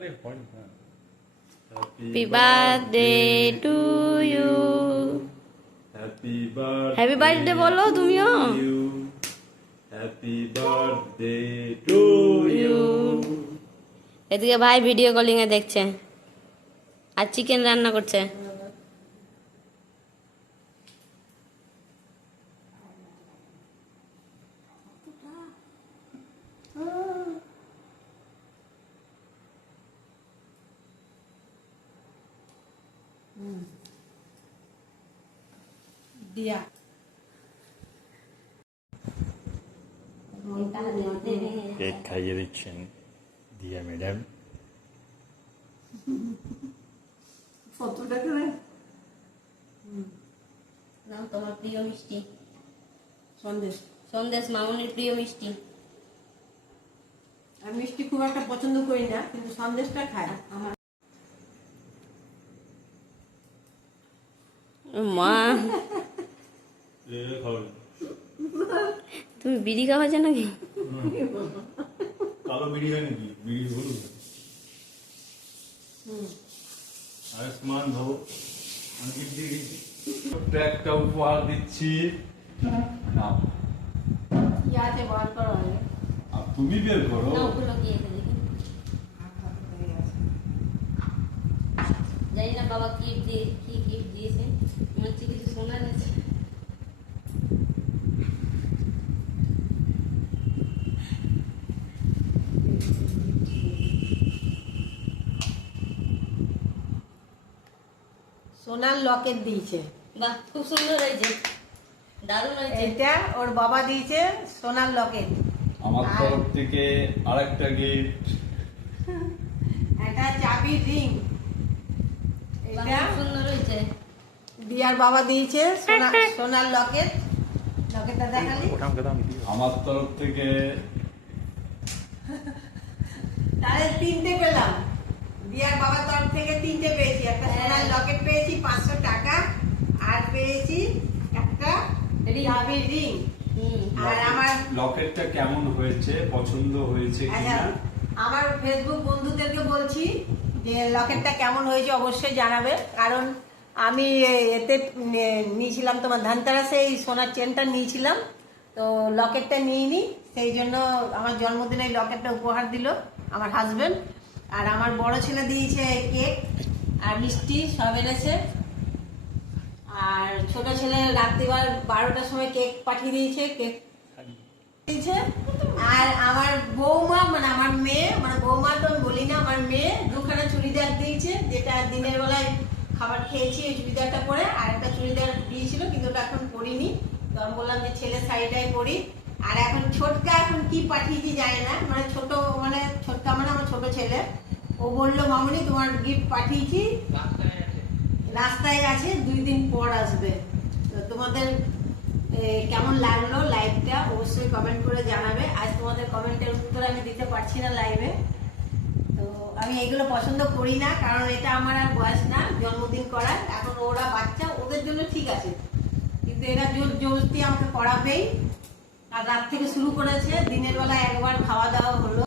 अरे হয় না। Happy birthday to you. Happy birthday. Happy birthday বলো তুমিও। Happy birthday to you. এদিকে ভাই ভিডিও কলিং এ দেখছে আর চিকেন রান্না করছে। দিয়া কেক খাইয়ে দিচ্ছেন দিয়া ম্যাডাম। ফটোটা করে নাও তোমার প্রিয় মিষ্টি সন্দেশ। সন্দেশ মামুনির প্রিয় মিষ্টি। আমি মিষ্টি খুব একটা পছন্দ করি না, কিন্তু সন্দেশটা খাই। আমার মা তুমি বিড়ি খাওয়াছো নাকি? কালো বিড়ি হয় নাকি? বিড়ি হলুদ। আয়ুষ্মান ভব। আমি গিফট দিয়ে দিচ্ছি, একটা উপহার দিচ্ছি। নাও, ইয়াতে বার করা হয়। আর তুমি বের করো। না ওগুলো কি এসে দেখি জানি না বাবা কি গিফট দিয়েছে। মনে হচ্ছে কিছু সোনা দিয়েছে। সোনার লকেট দিয়েছে। বাহ খুব সুন্দর হয়েছে, দারুণ হয়েছে। এটা ওর বাবা দিয়েছে সোনার লকেট। আমার তরফ থেকে আরেকটা গিফট। এটা চাবি রিং। বাহ, এটা খুব সুন্দর হয়েছে। দিয়ার বাবা দিয়েছে সোনার লকেট। লকেটটা দেখালি? আমার তরফ থেকে তাহলে 3টে পেলাম। দিয়ার বাবার তরফ থেকে 3টে পেয়েছি। একটা সোনার লকেট পেয়েছি 500 টাকা, আর পেয়েছি একটা চাবি রিং। আর আমার লকেটটা কেমন হয়েছে, পছন্দ হয়েছে আচ্ছা, কিনা? আমার ফেসবুক বন্ধুদেরকে বলছি যে লকেটটা কেমন হয়েছে অবশ্যই জানাবে। কারণ আমি এতে নিয়েছিলাম তোমার ধনতেরাসে এই সোনার চেনটা নিয়েছিলাম, তো লকেটটা নিইনি। সেই জন্য আমার জন্মদিনে এই লকেটটা উপহার দিল আমার হাজবেন্ড। আর আমার বড় ছেলে দিয়েছে কেক আর মিষ্টি সব এনেছে। আর ছোট ছেলে রাত্রিবার 12টার সময় কেক পাঠিয়ে দিয়েছে, কেক দিয়েছে। আর আমার বৌমা মানে আমার মেয়ে, মানে বৌমা তো আমি বলি না, আমার মেয়ে 2খানা চুড়িদার দিয়েছে, যেটা দিনের বেলায় খাবার খেয়েছি এই চুড়িদারটা পরে। আর একটা চুড়িদার দিয়েছিল কিন্তু ওটা এখন পরিনি, তো আমি বললাম যে ছেলের শাড়িটাই পরি। আর এখন ছোটকা এখন কি পাঠিয়েছি জানি না, মানে ছোটকা মানে আমার ছোট ছেলে, ও বললো মামুনি তোমার গিফট পাঠিয়েছি, রাস্তায় আছে 2 দিন পর আসবে। তো তোমাদের কেমন লাগলো লাইভটা অবশ্যই কমেন্ট করে জানাবে। আজ তোমাদের কমেন্টের উত্তর আমি দিতে পারছি না লাইভে, তো আমি এগুলো পছন্দ করি না, কারণ এটা আমার আর বয়স না জন্মদিন করার। এখন ওরা বাচ্চা, ওদের জন্য ঠিক আছে, কিন্তু এরা জোর জবরদস্তি আমাকে করাবেই। আর রাত থেকে শুরু করেছে, দিনের বেলা একবার খাওয়া দাওয়া হলো।